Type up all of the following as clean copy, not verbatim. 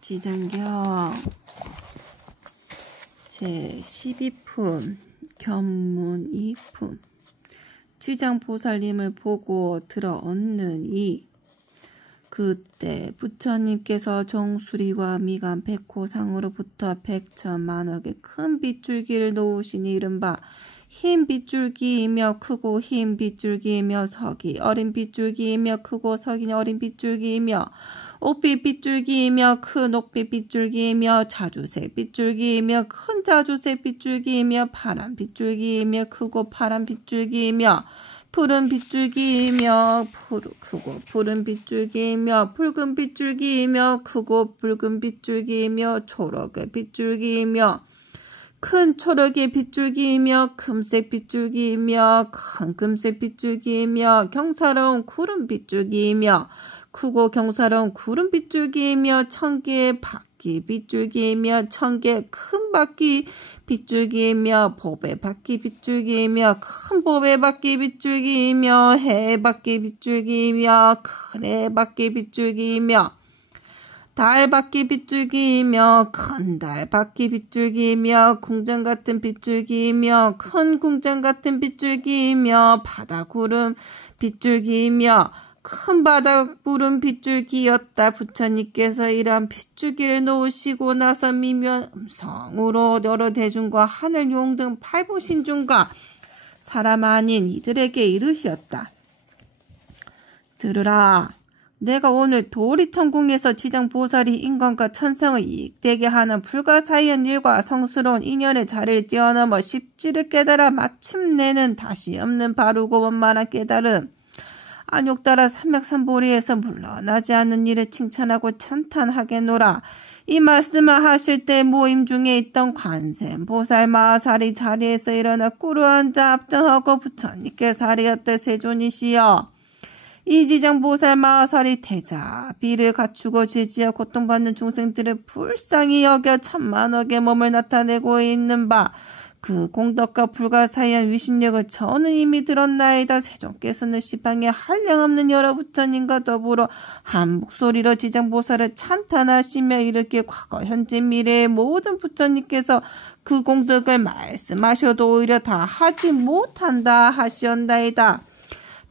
지장경 제12품 견문 2품 지장보살님을 보고 들어 얻느니 그때 부처님께서 정수리와 미간 백호상으로부터 백천만억의 큰 빗줄기를 놓으시니 이른바 흰 빗줄기이며 크고 흰 빗줄기이며 석이 어린 빗줄기이며 크고 석이 어린 빗줄기이며 옥빛 빗줄기이며 큰 옥빛 빗줄기이며 자주색 빗줄기이며 큰 자주색 빗줄기이며 파란 빗줄기이며 크고 파란 빗줄기이며 푸른 빗줄기이며 크고 푸른 빗줄기이며 붉은 빗줄기이며 크고 붉은 빗줄기이며 초록의 빗줄기이며 큰 초록의 빗줄기이며 금색 빗줄기이며 큰 금색 빗줄기이며 경사로운 구름 빗줄기이며 크고 경사로운 구름 빗줄기이며 천개의 바퀴 빗줄기이며 천개의 큰 바퀴 빗줄기이며 보배 바퀴 빗줄기이며 큰 보배 바퀴 빗줄기이며 해 바퀴 빗줄기이며 큰 해 바퀴 빗줄기이며 달 바퀴 빗줄기이며 큰 달 바퀴 빗줄기이며 궁전 같은 빗줄기이며 큰 궁전 같은 빗줄기이며 바다 구름 빗줄기이며 큰 바다 구름 빗줄기였다. 부처님께서 이러한 빗줄기를 놓으시고 나서 미면 음성으로 여러 대중과 하늘 용 등 팔부신중과 사람 아닌 이들에게 이르시었다. 들으라. 내가 오늘 도리천궁에서 지장보살이 인간과 천상을 이익되게 하는 불가사의한 일과 성스러운 인연의 자리를 뛰어넘어 십지를 깨달아 마침내는 다시 없는 바르고 원만한 깨달음 안욕 따라 삼맥삼보리에서 물러나지 않는 일을 칭찬하고 찬탄하게노라. 이 말씀을 하실 때 모임 중에 있던 관세음보살 마하살이 자리에서 일어나 꿇어앉아 합정하고 부처님께 살이었던 세존이시여. 이 지장보살 마하살이 대자비를 갖추고 지지어 고통받는 중생들을 불쌍히 여겨 천만억의 몸을 나타내고 있는 바 그 공덕과 불가사의한 위신력을 저는 이미 들었나이다. 세존께서는 시방에 한량없는 여러 부처님과 더불어 한 목소리로 지장보살을 찬탄하시며 이렇게 과거 현재 미래의 모든 부처님께서 그 공덕을 말씀하셔도 오히려 다 하지 못한다 하시었나이다.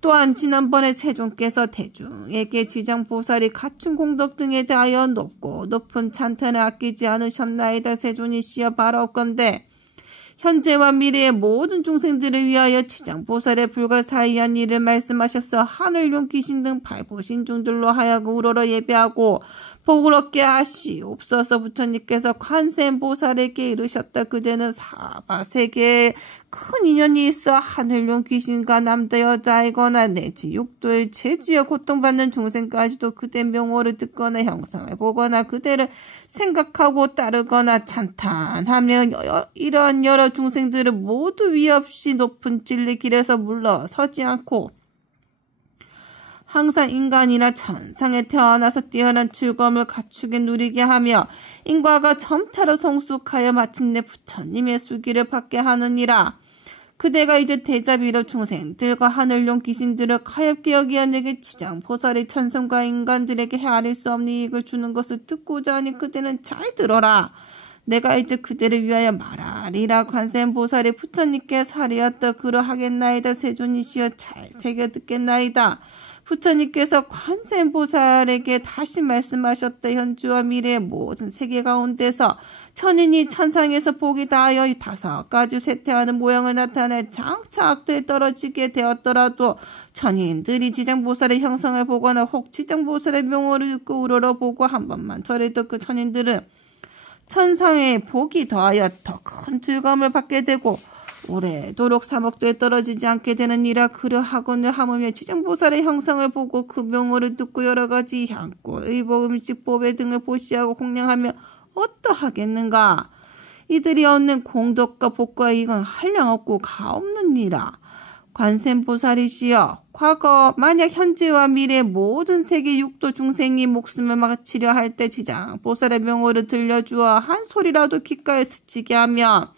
또한 지난번에 세존께서 대중에게 지장보살이 갖춘 공덕 등에 대하여 높고 높은 찬탄을 아끼지 않으셨나이다. 세존이시여 바라옵건대 현재와 미래의 모든 중생들을 위하여 지장보살의 불가사의한 일을 말씀하셔서 하늘용 귀신 등 발부신중들로 하여금 우러러 예배하고 복을 얻게 하시옵소서. 부처님께서 관세음보살에게 이르셨다. 그대는 사바세계에 큰 인연이 있어 하늘용 귀신과 남자 여자이거나 내지 육도에 죄지어 고통받는 중생까지도 그대 명호를 듣거나 형상을 보거나 그대를 생각하고 따르거나 찬탄하며 이러한 여러 중생들을 모두 위 없이 높은 진리 길에서 물러서지 않고 항상 인간이나 천상에 태어나서 뛰어난 즐거움을 갖추게 누리게 하며 인과가 점차로 성숙하여 마침내 부처님의 수기를 받게 하느니라. 그대가 이제 대자비로 중생들과 하늘용 귀신들을 가엾게 여기어 내게 지장보살의 찬송과 인간들에게 헤아릴 수 없는 이익을 주는 것을 듣고자 하니 그대는 잘 들어라. 내가 이제 그대를 위하여 말하리라. 관세음보살이 부처님께 살이었다 그러하겠나이다. 세존이시여 잘 새겨 듣겠나이다. 부처님께서 관세음보살에게 다시 말씀하셨다. 현주와 미래의 모든 세계 가운데서 천인이 천상에서 복이 다하여 5가지 쇠퇴하는 모양을 나타내 장차 악도에 떨어지게 되었더라도 천인들이 지장보살의 형상을 보거나 혹 지장보살의 명호를 듣고 우러러 보고 한 번만 절해도 그 천인들은 천상의 복이 더하여 더 큰 즐거움을 받게 되고 오래도록 사목도에 떨어지지 않게 되는 이라. 그러하거늘 하물며 지장보살의 형상을 보고 그 명호를 듣고 여러 가지 향고 의복 음식 보배 등을 보시하고 공양하며 어떠하겠는가. 이들이 얻는 공덕과 복과 이익은 한량없고 가없느니라. 관세음보살이시여 과거 만약 현재와 미래 모든 세계 육도 중생이 목숨을 마치려 할 때 지장보살의 명호를 들려주어 한 소리라도 귓가에 스치게 하며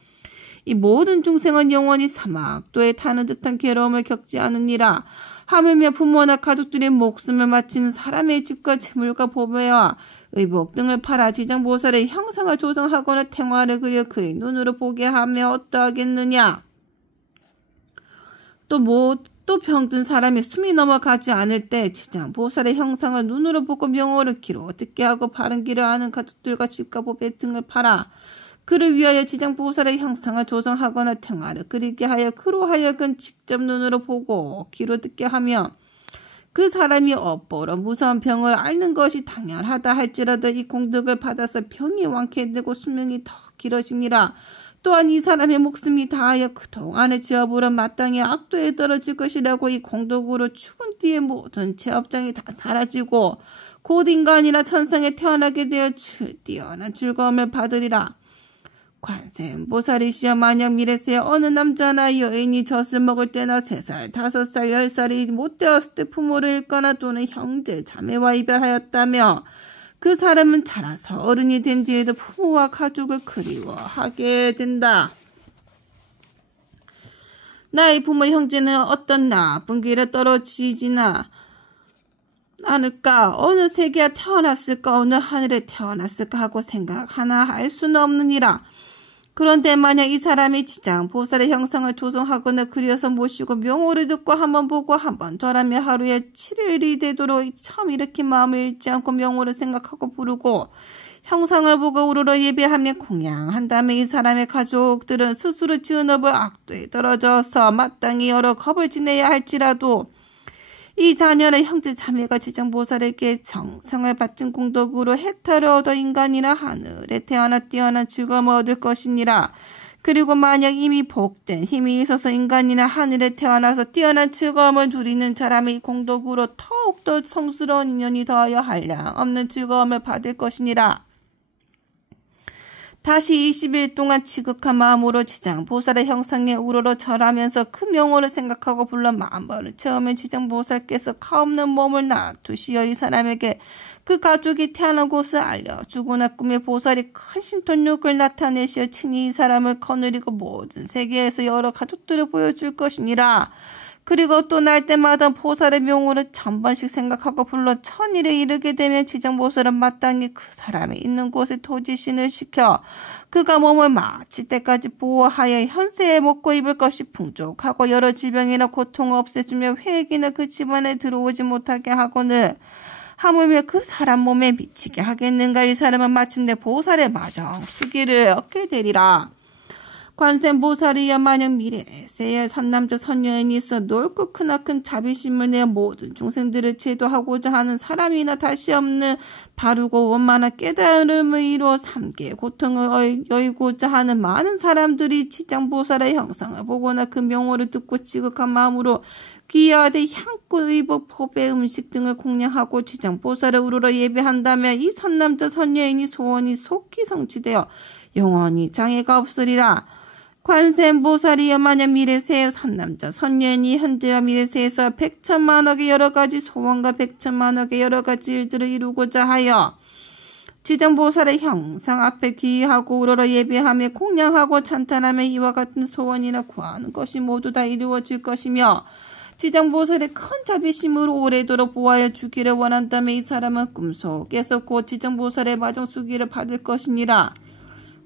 이 모든 중생은 영원히 사막도에 타는 듯한 괴로움을 겪지 않으니라. 하물며 부모나 가족들의 목숨을 바치는 사람의 집과 재물과 보배와 의복 등을 팔아 지장보살의 형상을 조성하거나 태화를 그려 그의 눈으로 보게 하며 어떠하겠느냐. 또 병든 사람이 숨이 넘어가지 않을 때 지장보살의 형상을 눈으로 보고 명호를 귀로 듣게 하고 바른 길을 아는 가족들과 집과 보배 등을 팔아 그를 위하여 지장보살의 형상을 조성하거나 태화를 그리게 하여 그로 하여금 직접 눈으로 보고 귀로 듣게 하며 그 사람이 업보로 무서운 병을 앓는 것이 당연하다 할지라도 이 공덕을 받아서 병이 완쾌 되고 수명이 더 길어지니라. 또한 이 사람의 목숨이 다하여 그동안의 죄업으로 마땅히 악도에 떨어질 것이라고 이 공덕으로 죽은 뒤에 모든 죄업장이 다 사라지고 곧 인간이나 천상에 태어나게 되어 뛰어난 즐거움을 받으리라. 관세음보살이시여 만약 미래세에 어느 남자나 여인이 젖을 먹을 때나 3살, 5살, 10살이 못되었을 때 부모를 잃거나 또는 형제, 자매와 이별하였다며 그 사람은 자라서 어른이 된 뒤에도 부모와 가족을 그리워하게 된다. 나의 부모 형제는 어떤 나쁜 길에 떨어지지나 않을까? 어느 세계에 태어났을까? 어느 하늘에 태어났을까? 하고 생각하나 할 수는 없느니라. 그런데 만약 이 사람이 지장보살의 형상을 조성하거나 그려서 모시고 명호를 듣고 한번 보고 한번 절하며 하루에 7일이 되도록 처음 일으킨 마음을 잃지 않고 명호를 생각하고 부르고 형상을 보고 우러러 예배하며 공양한 다음에 이 사람의 가족들은 스스로 지은 업을 악도에 떨어져서 마땅히 여러 겁을 지내야 할지라도 이 자녀는 형제 자매가 지장보살에게 정성을 바친 공덕으로 해탈을 얻어 인간이나 하늘에 태어나 뛰어난 즐거움을 얻을 것이니라. 그리고 만약 이미 복된 힘이 있어서 인간이나 하늘에 태어나서 뛰어난 즐거움을 누리는 사람의 공덕으로 더욱더 성스러운 인연이 더하여 한량 없는 즐거움을 받을 것이니라. 다시 20일 동안 지극한 마음으로 지장보살의 형상에 우러러 절하면서 그 명호를 생각하고 불러 만번을 채우면 지장보살께서 가없는 몸을 놔두시어 이 사람에게 그 가족이 태어난 곳을 알려주거나 꿈에 보살이 큰 신통력을 나타내시어 친히 이 사람을 거느리고 모든 세계에서 여러 가족들을 보여줄 것이니라. 그리고 또 날 때마다 보살의 명호를 1000번씩 생각하고 불러 1000일에 이르게 되면 지장보살은 마땅히 그 사람이 있는 곳에 토지신을 시켜 그가 몸을 마칠 때까지 보호하여 현세에 먹고 입을 것이 풍족하고 여러 질병이나 고통을 없애주며 회귀나 그 집안에 들어오지 못하게 하고는 하물며 그 사람 몸에 미치게 하겠는가. 이 사람은 마침내 보살의 마정 수기를 얻게 되리라. 관세음보살이여 만약 미래세에 선남자 선여인이 있어 넓고 크나큰 자비심을 내어 모든 중생들을 제도하고자 하는 사람이나 다시 없는 바르고 원만한 깨달음을 이루어 삼계의 고통을 여의고자 하는 많은 사람들이 지장보살의 형상을 보거나 그 명호를 듣고 지극한 마음으로 귀하되 향꽃 의복 법의 음식 등을 공양하고 지장보살을 우러러 예배한다면 이 선남자 선여인이 소원이 속히 성취되어 영원히 장애가 없으리라. 관세음보살이여 만약 미래세에 선남자 선여인이 현재와 미래세에서 100천만억의 여러가지 소원과 100천만억의 여러가지 일들을 이루고자 하여 지장보살의 형상 앞에 귀의하고 우러러 예배하며 공양하고 찬탄하며 이와 같은 소원이나 구하는 것이 모두 다 이루어질 것이며 지장보살의 큰 자비심으로 오래도록 보호하여 주기를 원한다면 이 사람은 꿈속에서 곧 지장보살의 마정수기를 받을 것이니라.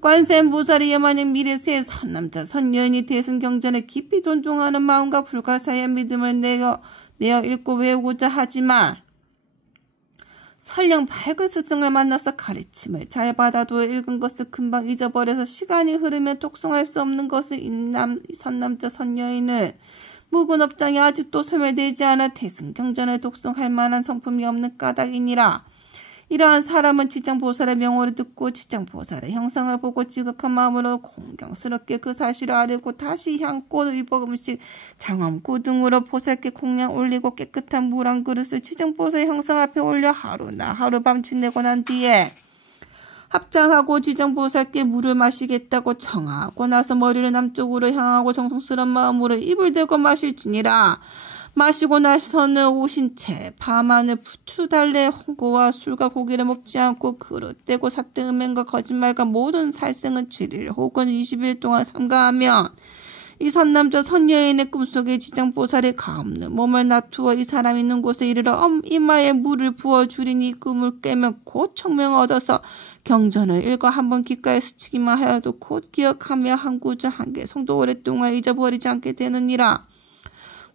관세음보살이여 만약 미래세에 선남자 선여인이 대승경전을 깊이 존중하는 마음과 불가사의한 믿음을 내어 읽고 외우고자 하지만 설령 밝은 스승을 만나서 가르침을 잘 받아도 읽은 것을 금방 잊어버려서 시간이 흐르면 독송할 수 없는 것을 선남자 선여인은 묵은 업장이 아직도 소멸되지 않아 대승경전을 독송할 만한 성품이 없는 까닭이니라. 이러한 사람은 지장보살의 명호를 듣고 지장보살의 형상을 보고 지극한 마음으로 공경스럽게 그 사실을 알고 다시 향꽃, 의복, 음식, 장엄구 등으로 보살께 공양 올리고 깨끗한 물 한 그릇을 지장보살의 형상 앞에 올려 하루밤 지내고 난 뒤에 합장하고 지장보살께 물을 마시겠다고 청하고 나서 머리를 남쪽으로 향하고 정성스러운 마음으로 입을 대고 마실지니라. 마시고 나서는 오신 채 밤하늘 부추달래 홍고와 술과 고기를 먹지 않고 그릇되고 사뜨음행과 거짓말과 모든 살생은 7일 혹은 20일 동안 삼가하면 이 선남자 선여인의 꿈속에 지장보살이 가없는 몸을 놔두어 이 사람 있는 곳에 이르러 이마에 물을 부어 주리니 이 꿈을 깨면 곧 청명을 얻어서 경전을 읽어 한번 귓가에 스치기만 하여도 곧 기억하며 한 구절 한 개 성도 오랫동안 잊어버리지 않게 되느니라.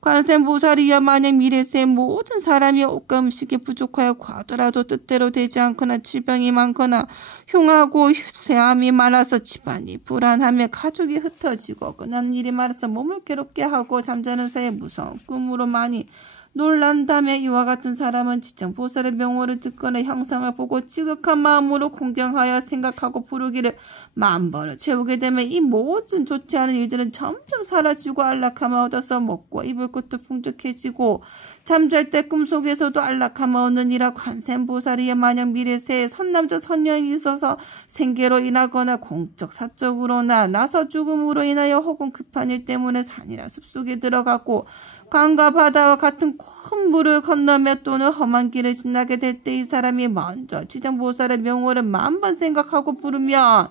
관세음보살이여 만약 미래세 모든 사람이 옷과 음식이 부족하여 과하더라도 뜻대로 되지 않거나 질병이 많거나 흉하고 쇠함이 많아서 집안이 불안하며 가족이 흩어지고 억울한 일이 많아서 몸을 괴롭게 하고 잠자는 사이에 무서운 꿈으로 많이 놀란다며 이와 같은 사람은 지장보살의 명호를 듣거나 형상을 보고 지극한 마음으로 공경하여 생각하고 부르기를 만번을 채우게 되면 이 모든 좋지 않은 일들은 점점 사라지고 안락함을 얻어서 먹고 입을 것도 풍족해지고 잠잘 때 꿈속에서도 안락함을 얻느니라. 관세음보살이여 만약 미래세에 선남자 선녀인이 있어서 생계로 인하거나 공적 사적으로나 나서 죽음으로 인하여 혹은 급한 일 때문에 산이나 숲속에 들어가고 강과 바다와 같은 큰 물을 건너며 또는 험한 길을 지나게 될 때 이 사람이 먼저 지장보살의 명호를 만번 생각하고 부르면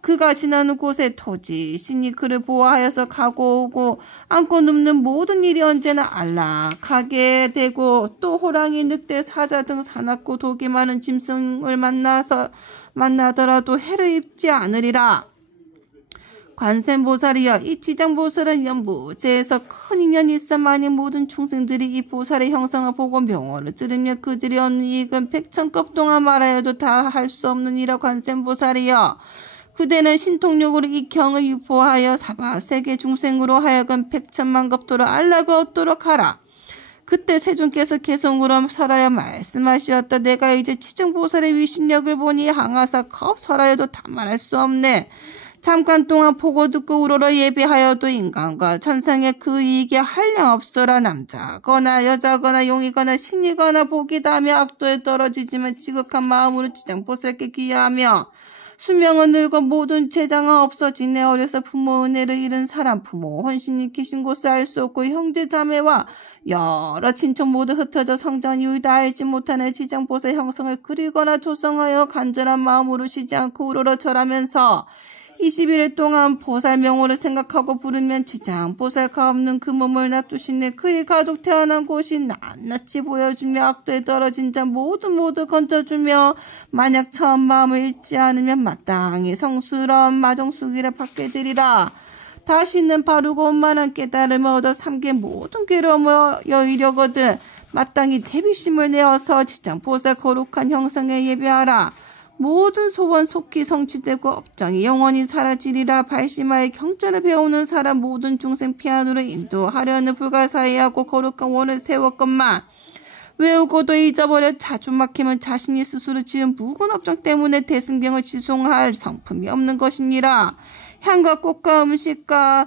그가 지나는 곳에 토지, 신이 그를 보호하여서 가고 오고 앉고 눕는 모든 일이 언제나 안락하게 되고 또 호랑이, 늑대, 사자 등 사납고 독이 많은 짐승을 만나더라도 해를 입지 않으리라. 관세음보살이여 이 지장보살은 연부제에서 큰 인연이 있어 만약 모든 충생들이 이 보살의 형상을 보고 명호를 들으며 그들이 얻는 이익은 백천급 동안 말하여도 다 할 수 없느니라. 관세음보살이여 그대는 신통력으로 이 경을 유포하여 사바 세계 중생으로 하여금 백천만급도로 안락을 얻도록 하라. 그때 세존께서 개성으로 설하여 말씀하시었다. 내가 이제 지장보살의 위신력을 보니 항아사 컵 설하여도 다 말할 수 없네. 잠깐 동안 보고 듣고 우러러 예배하여도 인간과 천상의 그 이익이 한량 없어라. 남자거나 여자거나 용이거나 신이거나 복이다며 악도에 떨어지지만 지극한 마음으로 지장보살께 귀하며 수명은 늙어 모든 재장은 없어지네. 어려서 부모 은혜를 잃은 사람 부모 헌신이 계신 곳을 알 수 없고 형제 자매와 여러 친척 모두 흩어져 성전 이유를 다 알지 못하는 지장보살 형성을 그리거나 조성하여 간절한 마음으로 쉬지 않고 우러러 절하면서 21일 동안 보살 명호를 생각하고 부르면 지장보살가 없는 그 몸을 놔두시네. 그의 가족 태어난 곳이 낱낱이 보여주며 악도에 떨어진 자 모두 건져주며 만약 처음 마음을 잃지 않으면 마땅히 성스러운 마정수기를 받게 되리라. 다시는 바르고 원만한 깨달음을 얻어 삼계 모든 괴로움을 여의려거든 마땅히 대비심을 내어서 지장보살 거룩한 형상에 예배하라. 모든 소원 속히 성취되고 업장이 영원히 사라지리라. 발심하여 경전을 배우는 사람 모든 중생 피안으로 인도하려는 불가사의하고 거룩한 원을 세웠건만 외우고도 잊어버려 자주 막히면 자신이 스스로 지은 묵은 업장 때문에 대승경을 지송할 성품이 없는 것이니라. 향과 꽃과 음식과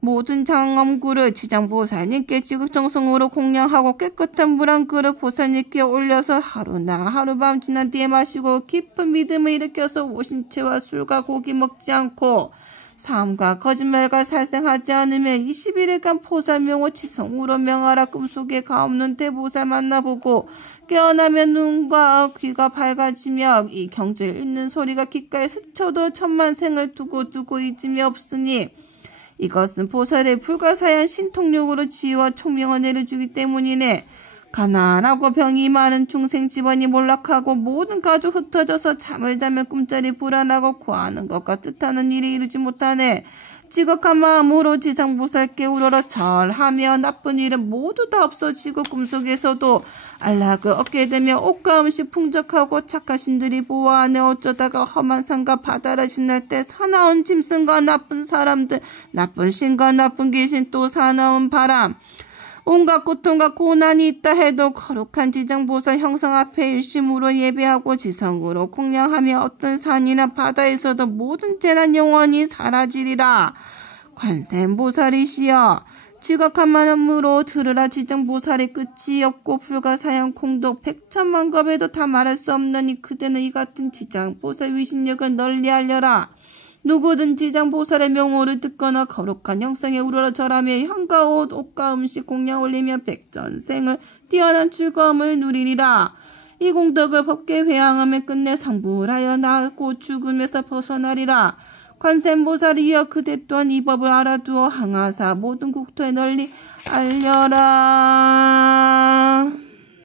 모든 장엄구를 지장보살님께 지극정성으로 공양하고 깨끗한 물 한 그릇 보살님께 올려서 하루나 하룻밤 지난 뒤에 마시고 깊은 믿음을 일으켜서 오신채와 술과 고기 먹지 않고 사함과 거짓말과 살생하지 않으며 21일간 보살명호 치성으로 명하라. 꿈속에 가없는 대보살 만나보고 깨어나면 눈과 귀가 밝아지며 이 경절 읽는 소리가 귓가에 스쳐도 천만생을 두고 잊음이 없으니 이것은 보살의 불가사의한 신통력으로 지혜와 총명을 내려주기 때문이네. 가난하고 병이 많은 중생 집안이 몰락하고 모든 가족 흩어져서 잠을 자면 꿈자리 불안하고 구하는 것과 뜻하는 일에 이르지 못하네. 지극한 마음으로 지장보살께 우러러 절하며 나쁜 일은 모두 다 없어지고 꿈속에서도 안락을 얻게 되며 옷과 음식 풍족하고 착하신들이 보호하네. 어쩌다가 험한 산과 바다를 지날 때 사나운 짐승과 나쁜 사람들, 나쁜 신과 나쁜 귀신, 또 사나운 바람, 온갖 고통과 고난이 있다 해도 거룩한 지장보살 형상 앞에 일심으로 예배하고 지성으로 공양하며 어떤 산이나 바다에서도 모든 재난 영원히 사라지리라. 관세음보살이시여 지극한 마음으로 들으라. 지장보살의 끝이 없고 불가사의한 공덕 백천만급에도 다 말할 수 없느니 그대는 이 같은 지장보살 위신력을 널리 알려라. 누구든 지장보살의 명호를 듣거나 거룩한 형상에 우러러 절하며 향과 옷, 옷과 음식 공양 올리며 백전생을 뛰어난 즐거움을 누리리라. 이 공덕을 법계 회양하며 끝내 성불하여 나고 죽음에서 벗어나리라. 관세음보살이여 그대 또한 이 법을 알아두어 항아사 모든 국토에 널리 알려라.